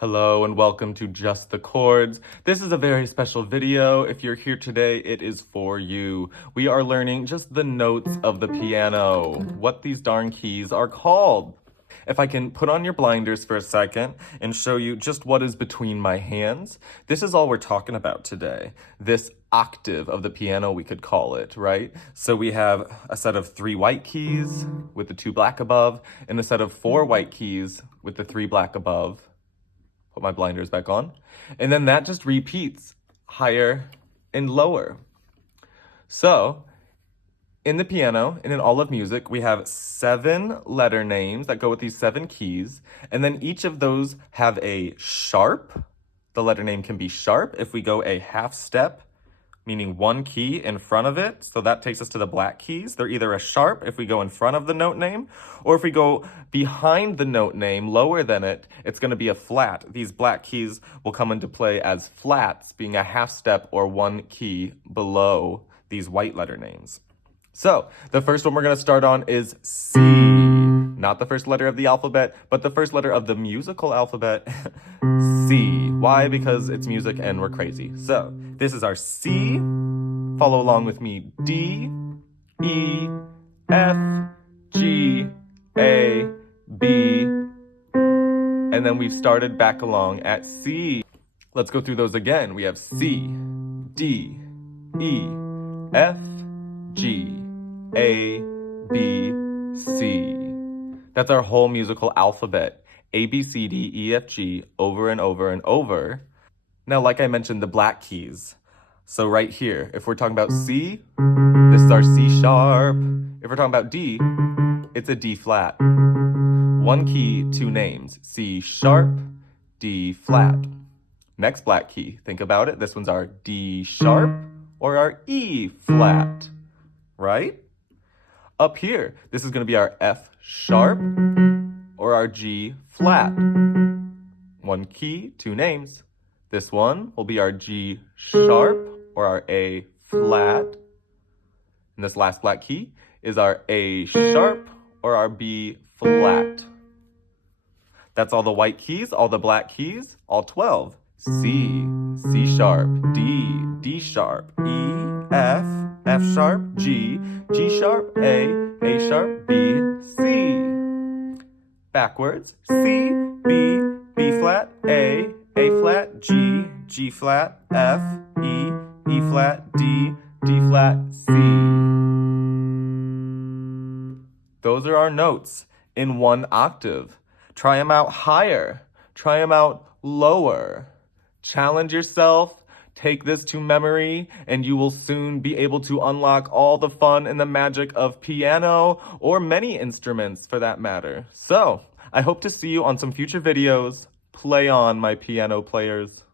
Hello and welcome to Just the Chords. This is a very special video. If you're here today, it is for you. We are learning just the notes of the piano, what these darn keys are called. If I can put on your blinders for a second and show you just what is between my hands, this is all we're talking about today. This octave of the piano, we could call it, right? So we have a set of 3 white keys with the 2 black above, and a set of 4 white keys with the 3 black above. Put my blinders back on. And then that just repeats higher and lower. So in the piano and in all of music, we have 7 letter names that go with these 7 keys. And then each of those have a sharp. The letter name can be sharp if we go a half step, meaning 1 key in front of it. So that takes us to the black keys. They're either a sharp if we go in front of the note name, or if we go behind the note name, lower than it, it's going to be a flat. These black keys will come into play as flats, being a half step or 1 key below these white letter names. So the first one we're going to start on is C. Not the first letter of the alphabet, but the first letter of the musical alphabet, C. Why? Because it's music and we're crazy. So this is our C. Follow along with me. D, E, F, G, A, B. And then we've started back along at C. Let's go through those again. We have C, D, E, F, G, A, B, C. That's our whole musical alphabet. A, B, C, D, E, F, G, over and over and over. Now, like I mentioned, the black keys. So right here, if we're talking about C, this is our C sharp. If we're talking about D, it's a D flat. 1 key, 2 names. C sharp, D flat. Next black key, think about it. This one's our D sharp or our E flat, right? Up here, this is going to be our F sharp or our G flat. 1 key, 2 names. This one will be our G sharp or our A flat. And this last black key is our A sharp or our B flat. That's all the white keys, all the black keys, all 12. C, C sharp, D, D sharp, E, F, F sharp, G, G sharp, A sharp, B, C. Backwards, C, B, B flat, A flat, G, G flat, F, E flat, D flat, C. Those are our notes in 1 octave. Try them out higher. Try them out lower. Challenge yourself. Take this to memory, and you will soon be able to unlock all the fun and the magic of piano, or many instruments for that matter. So, I hope to see you on some future videos. Play on, my piano players.